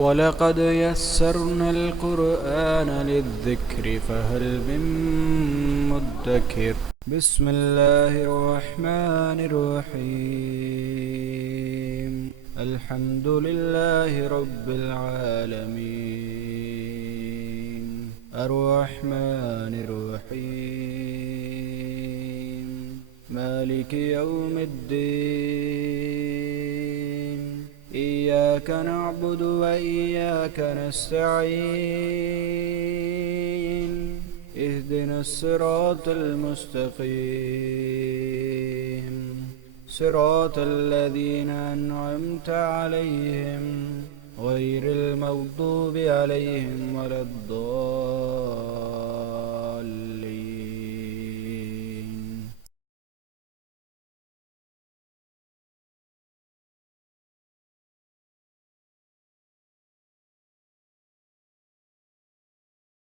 ولقد يسرنا القرآن للذكر فهل من مدكر. بسم الله الرحمن الرحيم. الحمد لله رب العالمين الرحمن الرحيم مالك يوم الدين. إياك نعبد وإياك نستعين. اهدنا الصراط المستقيم صراط الذين أنعمت عليهم غير المغضوب عليهم ولا الضالين.